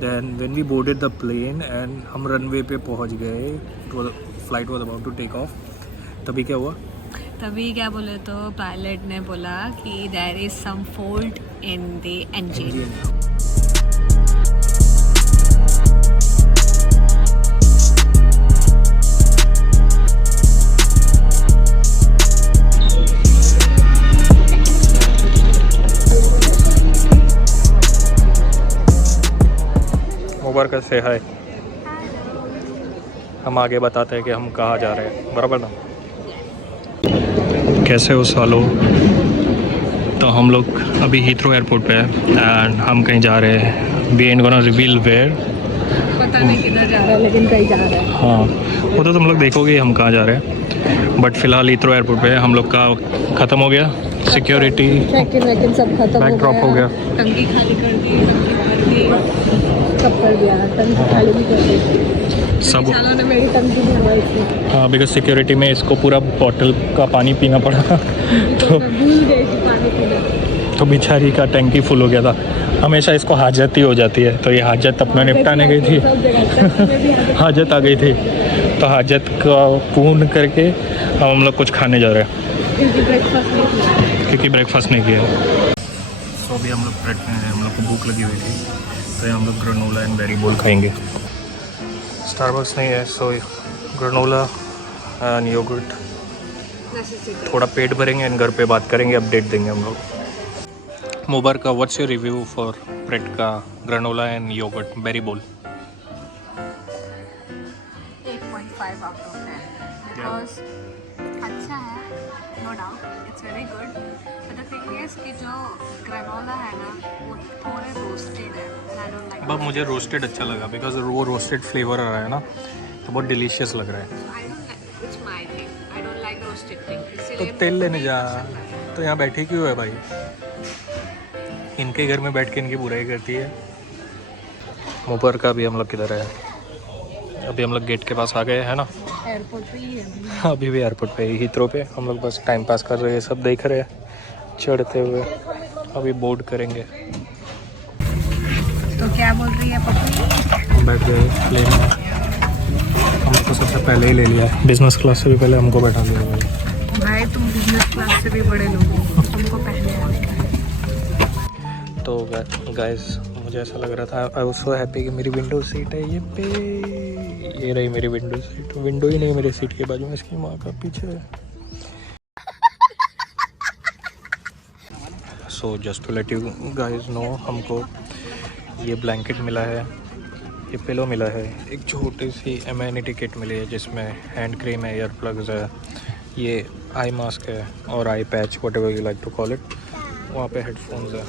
Then when we boarded the plane and हम runway पे पहुंच गए, flight was about to take off, तभी क्या हुआ? तभी क्या बोले तो पायलट ने बोला कि there is some fault in the engine. Mubarak से हाय। हम आगे बताते हैं कि हम कहाँ जा रहे हैं, बराबर ना? कैसे हो सालों? तो हम लोग अभी हीथ्रो एयरपोर्ट पे हैं एंड हम कहीं जा रहे हैं। We and gonna reveal where, पता नहीं किधर जा रहा है लेकिन कहीं जा रहा है। हाँ, वो तो तुम लोग देखोगे हम कहाँ जा रहे हैं। बट फिलहाल हीथ्रो एयरपोर्ट पे हम लोग का ख़त्म हो गया सिक्योरिटी, चेक-इन सब खत्म बैग ड्रॉप हो गया। टंकी खाली कर दी, टंकी भर दी, सब कर दिया, टंकी खाली भी कर दी सब। सालों ने मेरी टंकी भी भर दी। हाँ, बिकॉज सिक्योरिटी में इसको पूरा बॉटल का पानी पीना पड़ा तो मैं भूल गई थी पानी पीना, तो बेचारी का टंकी फुल हो गया था। हमेशा इसको हाजत ही हो जाती है, तो ये हाजत अपना निपटाने गई थी हाजत आ गई थी, तो हाजत का पूर्ण करके अब हम लोग कुछ खाने जा रहे हैं क्योंकि ब्रेकफास्ट नहीं किया। तो अभी हम लोग ब्रेड में हैं, हम लोग को भूख लगी हुई थी, तो हम लोग ग्रेनोला एंड बेरी बोल खाएंगे। स्टारबक्स नहीं है, सो ग्रेनोला एंड योगर्ट। थोड़ा पेट भरेंगे एंड घर पे बात करेंगे, अपडेट देंगे हम लोग। Mubarak, what's your review for bread का granola and yoghurt berry bowl? 8.5 out of 10 because अच्छा है, no doubt it's very good, but the thing is कि जो ग्रेनोला है ना वो थोड़े रोस्टेड है एंड आई डोंट लाइक। अब मुझे रोस्टेड अच्छा लगा बिकॉज वो रोस्टेड फ्लेवर आ रहा है ना, तो बहुत डिलीशियस लग रहा है। I don't like, it's my thing, I don't like roasted thing, तो इसलिए तेल लेने जा, तो यहाँ बैठी क्यों है भाई? इनके घर में बैठ के इनकी बुराई करती है। मुबारक का भी हम लोग किधर है? अभी हम लोग गेट के पास आ गए हैं ना, एयरपोर्ट पे ही है अभी भी एयरपोर्ट पे हीथ्रो पे हम लोग बस टाइम पास कर रहे हैं, सब देख रहे हैं चढ़ते हुए। अभी बोर्ड करेंगे। तो क्या बोल रही है पप्पू? बैठ गए प्लेन में, हम लोग को सबसे पहले ही ले लिया है, बिजनेस क्लास से भी पहले हमको बैठा लिया है। भाई तुम बिजनेस क्लास से भी बड़े लोग हो, तुमको पहले आने का है। तो गाइस मुझे ऐसा लग रहा था, आई वाज सो हैप्पी कि मेरी विंडो सीट है ये पे, ये रही मेरी विंडो सीट। विंडो ही नहीं मेरी सीट के बाजू में इसकी माँ का पीछे। So just to let you guys know, हमको ये ब्लैंकेट मिला है, ये पिलो मिला है, एक छोटी सी एमेनिटी किट मिली है जिसमें हैंड क्रीम है, ईयर प्लग्स है, ये आई मास्क है और eye patch, whatever you like to call it. वहाँ पे हेडफोन्स है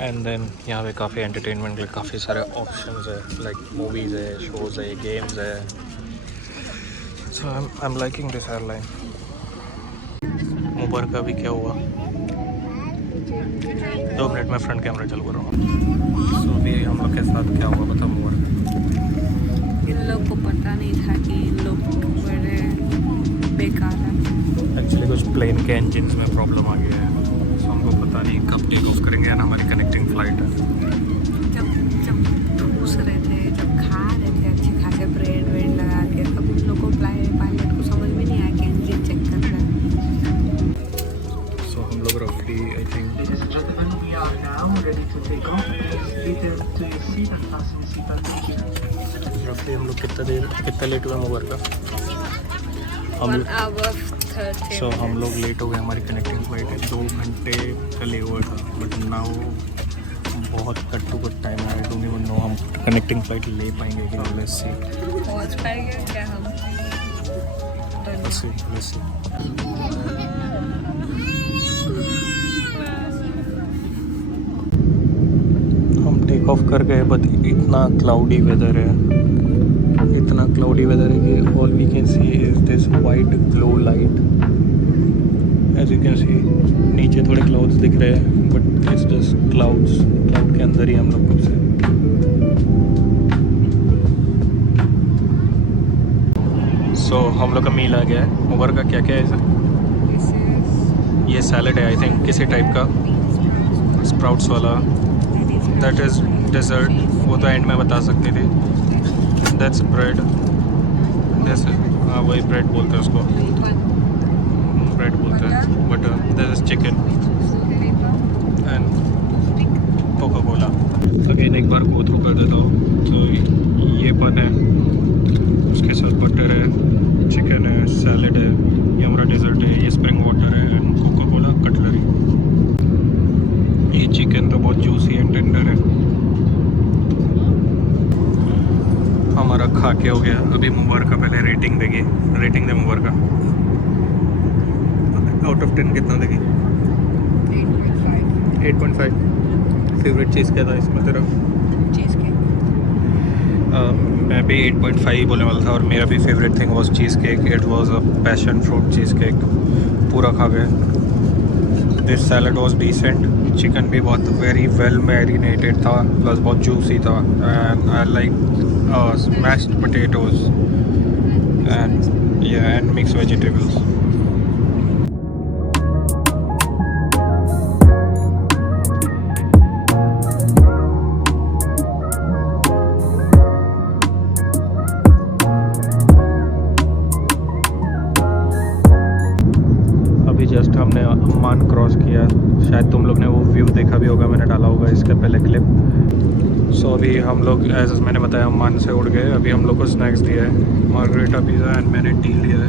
एंड देन यहाँ पे काफ़ी एंटरटेनमेंट के लिए काफ़ी सारे ऑप्शंस है, लाइक मूवीज़ है, शोज़ है, गेम्स है। So I am liking this airline. Mubarak का भी क्या हुआ, 2 मिनट में फ्रंट कैमरा चालू कर रहा हूँ। सो अभी हम लोग के साथ क्या हुआ बताओ मुबारक? इन लोग को पता नहीं था कि इन लोग बड़े बेकार है। एक्चुअली कुछ प्लेन के इंजन में प्रॉब्लम आ गया है, सो हमको पता नहीं कब टेक ऑफ करेंगे ना, हमारी कनेक्टिंग फ़्लाइट है। जब ठूस रहे थे, जब खा रहे थे अच्छे खासे ब्रेड वेड लगा के, तब उन लोग को पायलट को समझ में नहीं आया कि इंजन चेक कर रहा है। सो हम लोग रफली आई थिंक रफली हम लोग कितना लेट हुआ मुबारक का? हम 1 hour 30 सो हम लोग लेट हो गए, हमारी कनेक्टिंग फ़्लाइट है, 2 घंटे का ले हुआ था, बट नाउ बहुत कट टू कट टाइम है। आई डोंट इवन नो हम कनेक्टिंग फ़्लाइट ले पाएंगे कि नहीं। लेट्स सी, पहुंच पाएंगे क्या हम? Let's see. हम टेक ऑफ कर गए, बट इतना क्लाउडी वेदर है, इतना क्लाउडी वेदर है कि all we can see is this white glow light. As you can see नीचे थोड़े क्लाउड्स दिख रहे हैं, but it's just clouds, cloud के अंदर ही हम लोग कब से। सो हम लोग का मील आ गया है। मुबारक का क्या क्या है सर? ये सैलड है आई थिंक, किसी टाइप का, स्प्राउट्स वाला। दैट इज़ डेजर्ट, वो तो एंड में बता सकती थी. दैट्स ब्रेड, जैसे हाँ वही ब्रेड बोलते हैं उसको, ब्रेड बोलते हैं. Butter, that is chicken and Coca Cola. Again एक बार गो थ्रू कर देता हूँ. तो ये बन है, उसके साथ बटर है, चिकन है, सैलड है, ये हमारा डेजर्ट है, ये स्प्रिंग वाटर है एंड कोका कोला कटलरी. ये चिकन तो बहुत जूसी एंड टेंडर है. हमारा खा के हो गया. अभी मुबारक का पहले रेटिंग देगी. Rating they Mubarak. Out of 10 कितना देगी? 8.5. फेवरेट चीज़ क्या था इसमें तेरा? Cheese cake. मैं भी 8.5 ही बोलने वाला था और मेरा भी favourite thing was cheesecake. It was a passion fruit cheesecake. पूरा खा गए. This salad was decent. Chicken भी बहुत वेरी वेल मैरिनेटेड था, प्लस बहुत जूसी था. And I like smashed potatoes and mix vegetables. Just हमने Amman cross किया. शायद तुम लोग ने वो व्यू देखा भी होगा, मैंने डाला होगा इसके पहले क्लिप. सो अभी हम लोग एज मैंने बताया अम्मान से उड़ गए. अभी हम लोग को स्नैक्स दिया है, मार्गरेटा पिज़्ज़ा एंड मैंने टी लिया है.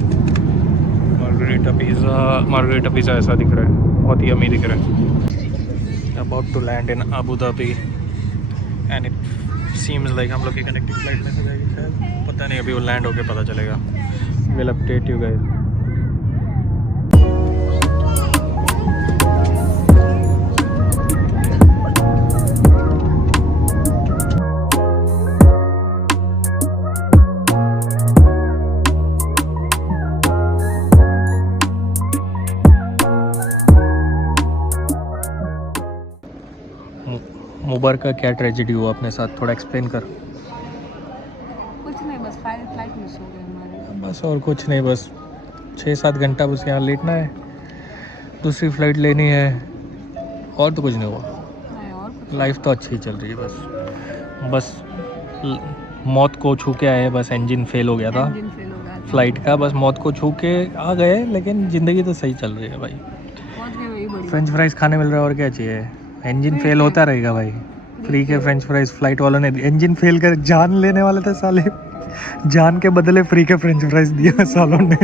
मार्गरेटा पिज़्ज़ा ऐसा दिख रहा है, बहुत ही यम्मी दिख रहा है. About to land in Abu Dhabi and it seems like हम लोग की कनेक्टिंग फ्लाइट में से जाएगी शायद, पता नहीं. अभी वो लैंड होके पता चलेगा. Will update you guys. Mubarak का क्या ट्रेजेडी हुआ अपने साथ, थोड़ा एक्सप्लेन कर. कुछ नहीं, बस फ्लाइट मिस हो गई हमारी. बस और कुछ नहीं, बस 6-7 घंटा बस यहाँ लेटना है, दूसरी फ़्लाइट लेनी है, और तो कुछ नहीं हुआ. नहीं और कुछ. लाइफ तो अच्छी चल रही है. बस मौत को छू के आए. बस इंजन फेल हो गया था इंजन फेल हो गया था फ्लाइट का. बस मौत को छू के आ गए, लेकिन ज़िंदगी तो सही चल रही है भाई. पहुंच गए, वही बड़ी. फ्रेंच फ्राइज़ खाने मिल रहा है और क्या चाहिए. इंजन फेल होता रहेगा भाई. फ्री के फ्रेंच फ्राइज़ फ्लाइट वालों ने. इंजन फेल कर जान लेने वाले थे साले, जान के बदले फ्री के फ्रेंच फ्राइज़ दिया सालों ने.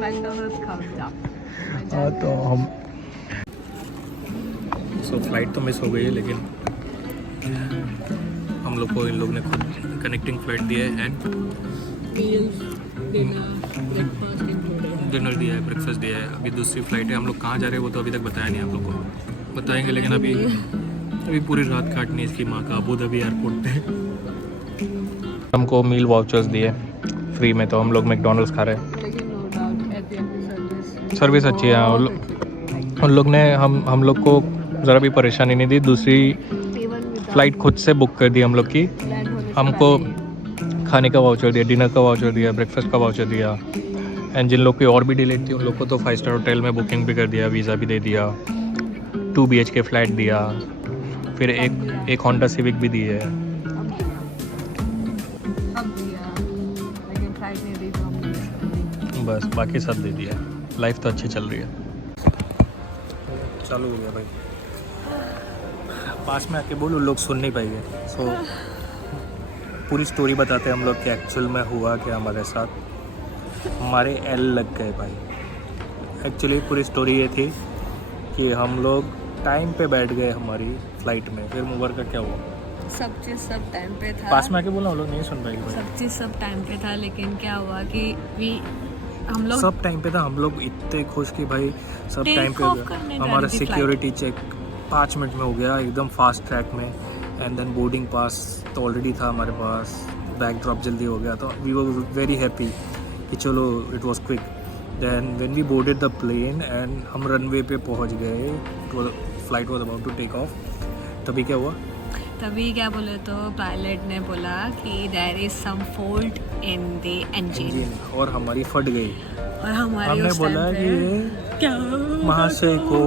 मैकडॉनल्ड्स खा जा. हाँ तो हम फ्लाइट तो मिस हो गई है, लेकिन हम लोग को इन लोग ने खुद कनेक्टिंग फ़्लाइट दिया है एंड डिनर दिया है, ब्रेकफास्ट दिया है. अभी दूसरी फ़्लाइट है. हम लोग कहाँ जा रहे हैं वो तो अभी तक बताया नहीं आप लोग को. बताएंगे, लेकिन अभी पूरी रात काटनी है इसकी माँ का अबू धाबी एयरपोर्ट पे. हमको मील वाउचर्स दिए फ्री में, तो हम लोग मैकडॉनल्ड्स खा रहे हैं. लेकिन no doubt at the end service अच्छी है. उन लोग ने हम लोग को ज़रा भी परेशानी नहीं दी. दूसरी फ़्लाइट खुद से बुक कर दी हम लोग की. हमको खाने का वाउचर दिया, डिनर का वाउचर दिया, ब्रेकफास्ट का वाउचर दिया. एंड जिन लोग की और भी डिलेट थी उन लोग को तो 5 स्टार होटल में बुकिंग भी कर दिया, वीज़ा भी दे दिया, 2 BHK फ्लैट दिया, फिर एक होंडा सिविक भी दी है. बस बाकी सब दे दिया. लाइफ तो अच्छी चल रही है. चालू हो गया भाई. पास में आके बोलो, लोग सुन नहीं पाएंगे. सो पूरी स्टोरी बताते हैं हम लोग कि एक्चुअल में हुआ क्या हमारे साथ. हमारे एल लग गए भाई. एक्चुअली पूरी स्टोरी ये थी कि हम लोग टाइम पे बैठ गए हमारी फ़्लाइट में. फिर मुबारक का क्या हुआ? सब चीज़ सब टाइम पे था. पास में आके बोला, हम लोग नहीं सुन पाएंगे भाई. सब चीज़ सब टाइम पे था, लेकिन क्या हुआ कि हम लोग सब टाइम पे था. हम लोग इतने खुश कि भाई सब टाइम पे हो गया. हमारा सिक्योरिटी चेक 5 मिनट में हो गया, एकदम फास्ट ट्रैक में. एंड देन बोर्डिंग पास तो ऑलरेडी था हमारे पास. बैग ड्रॉप जल्दी हो गया, तो वी वर वेरी हैप्पी कि चलो it was quick. Then when we boarded the plane and हम रनवे पे पहुंच गए, flight was about to take off. तभी क्या हुआ? तभी क्या बोले तो पायलट ने बोला कि there is some fault in the engine, और हमारी फट गई. और हमारी हमने बोला कि क्या महाशय को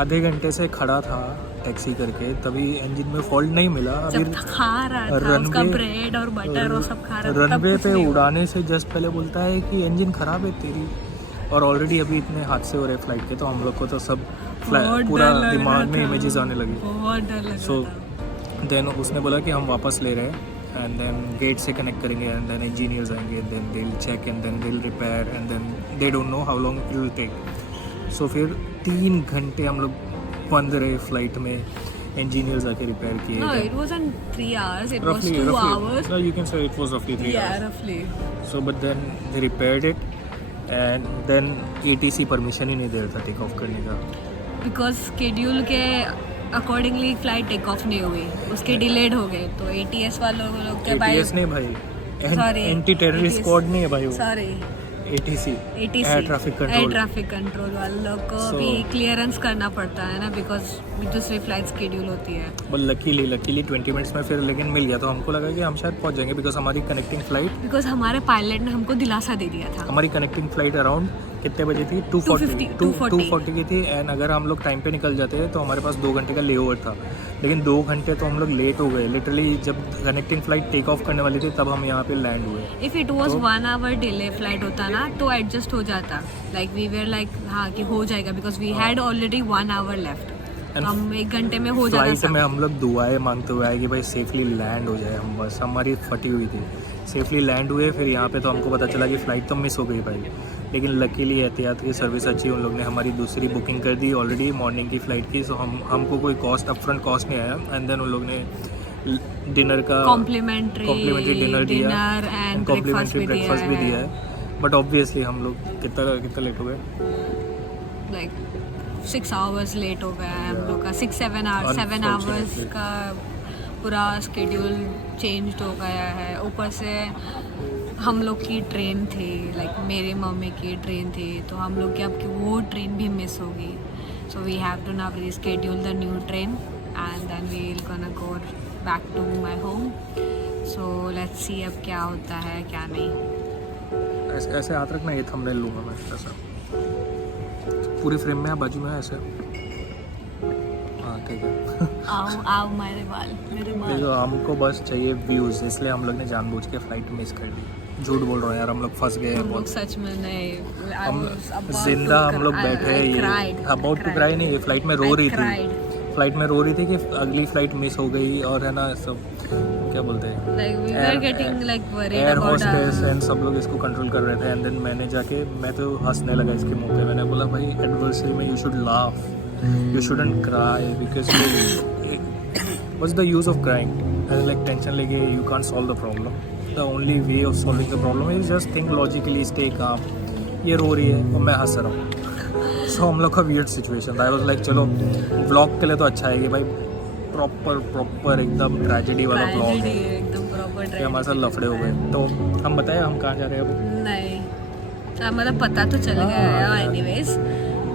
आधे घंटे से खड़ा था टैक्सी करके, तभी इंजन में फॉल्ट नहीं मिला। अभी जब खा रहा था उसका ब्रेड और बटर और सब खा रहा था, तब रनवे कुछ पे नहीं हुआ। उड़ाने से जस्ट पहले बोलता है कि इंजन ख़राब है तेरी, और ऑलरेडी अभी इतने हादसे हो रहे फ्लाइट के, तो हम लोग को तो सब बहुत पूरा डर लग दिमाग रहा में था, इमेजेस आने लगी। बहुत डर लग सो रहा था। देन उसने बोला कि हम वापस ले रहे हैं, एंड देन गेट से कनेक्ट करेंगे, एंड देन इंजीनियर्स आएंगे, then they will check and then they will repair, and then they don't know how long it will take. So फिर 3 घंटे हम लोग बंद रहे फ्लाइट में, इंजीनियर्स आके रिपेयर किए। No, it wasn't 3 hours, it was 2 hours. No, you can say it was roughly 3 Yeah, hours. roughly. So but then they repaired it, and then ATC permission ही नहीं दे रहा था टेक ऑफ करने का। Because schedule के accordingly flight take off नहीं हुई, उसके डिलेड हो गए, तो ATS वालों लोग के भाई, ATS नहीं भाई, Sorry, anti terrorist ATS squad नहीं है भाई वो, sorry ATC ATC air traffic air control. Traffic control वाले लोग को So- भी क्लियरेंस करना पड़ता है ना, बिकॉज दूसरी फ्लाइट शेड्यूल होती है। बट लकीली 20 मिनट्स में फिर लेकिन मिल गया, तो हमको लगा कि हम शायद पहुंच जाएंगे, बिकॉज हमारी कनेक्टिंग फ्लाइट बिकॉज हमारे पायलट ने हमको दिलासा दे दिया था। हमारी कनेक्टिंग फ्लाइट अराउंड कितने बजे थी? 2:40 की थी, एंड अगर हम लोग टाइम पे निकल जाते तो हमारे पास 2 घंटे का ले ओवर था, लेकिन 2 घंटे तो हम लोग लेट हो गए। लिटरली जब कनेक्टिंग फ्लाइट टेक ऑफ करने वाली थी तब हम यहाँ पे लैंड हुए। इफ़ इट वॉज तो- 1 hour डिले फ्लाइट होता ना तो एडजस्ट हो जाता, लाइक वी वेर लाइक हाँ कि हो जाएगा, because we had already 1 hour left, And हम 1 घंटे में हो जाता फ्लाइट में सब। हम लोग दुआएं मांगते हुए आए कि भाई सेफली लैंड हो जाए, हम बस हमारी फटी हुई थी। सेफली लैंड हुए, फिर यहाँ पे तो हमको पता चला कि फ़्लाइट तो मिस हो गई भाई, लेकिन लकीली एहतियात की सर्विस अच्छी, उन लोग ने हमारी दूसरी बुकिंग कर दी ऑलरेडी मॉर्निंग की फ़्लाइट की। सो हमको कोई कॉस्ट अपफ्रंट कॉस्ट नहीं आया, एंड देन उन लोग ने डिनर का कॉम्प्लीमेंट्री डिनर दिया, एंड कॉम्प्लीमेंट्री ब्रेकफास्ट भी दिया है, है। बट ऑब्वियसली हम लोग कितना लेट हो गए, लाइक 6 hours लेट हो गया है हम लोग का, 7 hours Unfortunately. का पूरा स्केड्यूल चेंज हो गया है। ऊपर से हम लोग की ट्रेन थी, लाइक मेरे मम्मी की ट्रेन थी, तो हम लोग की अब की वो ट्रेन भी मिस होगी। So we have to now reschedule the new train and then we will gonna go back to my home. So let's see अब क्या होता है क्या नहीं। ऐसे हाथ रखना, ये थंबनेल लूँगा मैं ऐसा पूरी फ्रेम में, बाजू में ऐसे। हाँ ठीक है। आओ आओ मेरे बाल देखो हमको बस चाहिए व्यूज़, इसलिए हम लोग ने जानबूझ के फ्लाइट मिस कर दी। झूठ बोल रहा हूँ यार, हम लोग फंस गए हैं हम लोग बहुत। सच में नहीं, हम जिंदा हम लोग बैठे हैं, अबाउट टू क्राई नहीं, ये फ्लाइट में रो रही थी, फ्लाइट में रो रही थी कि अगली फ्लाइट मिस हो गई, और है ना सब क्या बोलते हैं, like we were getting like worried air about hostess and सब लोग इसको कंट्रोल कर रहे थे। एंड देन मैंने जाके, मैं तो हंसने लगा इसके मुंह पे, मैंने बोला भाई एडवर्सरी में you should laugh, you shouldn't cry, because what's the use of crying, like tension लेके you can't solve the problem. The only way of solving the problem is just think logically, stay calm. ये रो रही है और मैं हंस रहा हूँ। सो हम लोग का वियर्ड सिचुएशन था। आई वाज लाइक चलो व्लॉग के लिए तो अच्छा है कि भाई प्रॉपर एकदम ट्रेजेडी वाला व्लॉग tragedy है, है, एकदम प्रॉपर कि हमारे साथ लफड़े हो गए। तो हम बताएं हम कहाँ जा रहे हैं अब? नहीं, मतलब पता तो चल गया है anyways,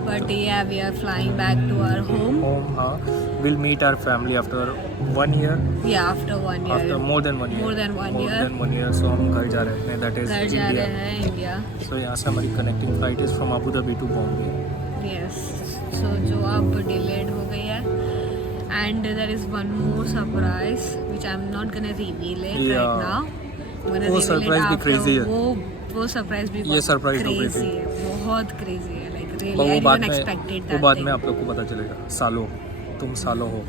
but yeah we are flying back to our home, हाँ, will meet our family after 1 year, yeah after 1 year, after more than 1 year, More than one year. more than 1 year। सो हम घर जा रहे हैं अपने, दैट इज घर जा India. रहे हैं इंडिया। सो यहाँ से हमारी connecting flight is from Abu Dhabi to Bombay. Yes, so जो अब डिलेड हो गई है, and there is one more surprise which I'm not gonna reveal it Yeah. right now. I'm gonna वो reveal surprise it भी after. crazy है। वो surprise भी ये बहुत surprise हो गई crazy थी। है, बहुत crazy है, like पर really वो I बाद didn't में, expected वो that बाद thing. में आप लोग को पता चलेगा। सालो, तुम सालो हो।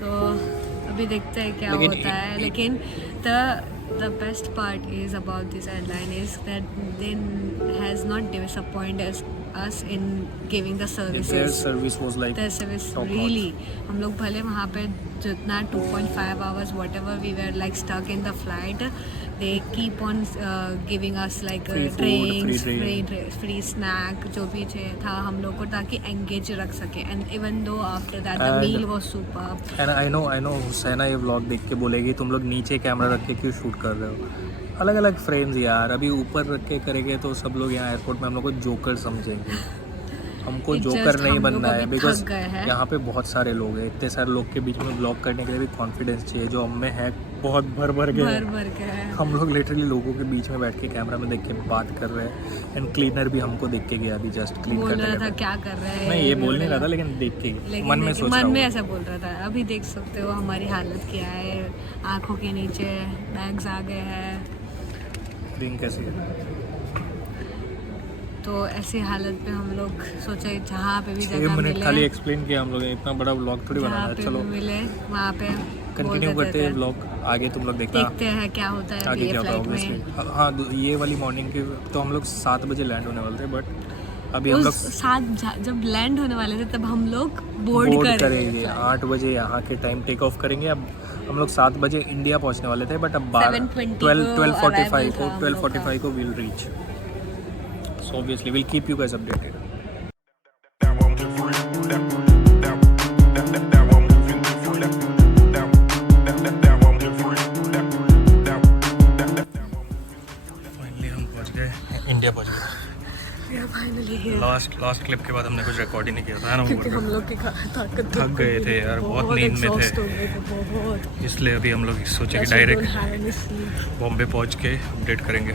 तो अभी देखते हैं क्या लेकिन होता है, लेकिन the best part is about this airline is that they has not disappointed us in giving the Their services. service was like Their service top really, हम लोग भले वहाँ पे जितना 2.5 hours whatever we were like stuck in the flight, they keep on giving us like Free food, drinks, free drink. free snack जो भी था हम लोग को, ताकि engage रख सके, and even though after that the And- meal was superb. And I know Husaina ये व्लॉग देख के बोलेगी तुम लोग नीचे कैमरा रख के क्यों शूट कर रहे हो। अलग अलग फ्रेम्स यार, अभी ऊपर रख के करेंगे तो सब लोग यहाँ एयरपोर्ट में हम लोग को जोकर समझेंगे। हमको It जोकर just नहीं हम बनना लोग है, अभी बिकॉज थक गए हैं। यहाँ पे बहुत सारे लोग हैं, इतने सारे लोग के बीच में ब्लॉग करने के लिए भी कॉन्फिडेंस चाहिए, जो हम में है बहुत भर भर के है। भर के है। हम लोग लिटरली लोगों के बीच में बैठ के कैमरा में देख के बात कर रहे हैं। एंड क्लीनर भी हमको देख के गया अभी, जस्ट क्लीन बोल रहा था करते क्या कर रहे हैं, नहीं ये बोल नहीं रहा था, लेकिन देख के लेकिन मन में सोच रहा मन में हूँ। ऐसा बोल रहा था। अभी देख सकते हो हमारी हालत क्या है, आंखों के नीचे बैग्स आ गए हैं। दिन कैसी है? तो ऐसी हालत पे हम लोग सोचे जहाँ पे भी 6 जगह मिनट खाली मिले, एक्सप्लेन किया हम लोग ने, इतना बड़ा ब्लॉग थोड़ी जहाँ बनाना है। पे चलो भी मिले वहाँ पे कंटिन्यू करते हैं ब्लॉग, आगे तुम लोग देखना देखते हैं क्या होता है आगे ये क्या होता है। फ्लाइट में। ऑब्वियसली हाँ, ये वाली मॉर्निंग के तो हम लोग 7 बजे लैंड होने वाले थे, बट अभी हम लोग उस साथ जब लैंड होने वाले थे तब हम लोग बोर्ड करेंगे 8 बजे यहाँ के टाइम टेक ऑफ करेंगे। अब हम लोग 7 बजे इंडिया पहुँचने वाले थे, बट अब 12:45 को will reach. So obviously will keep you guys updated. Finally हम पहुँच गए, इंडिया पहुँच गए। फाइनली लास्ट क्लिप के बाद हमने कुछ रिकॉर्ड ही नहीं किया था ना, क्योंकि हम लोग की ताकत थक गए थे यार, बहुत नींद में थे, बहुत। इसलिए अभी हम लोग सोचे कि डायरेक्ट बॉम्बे पहुंच के अपडेट करेंगे।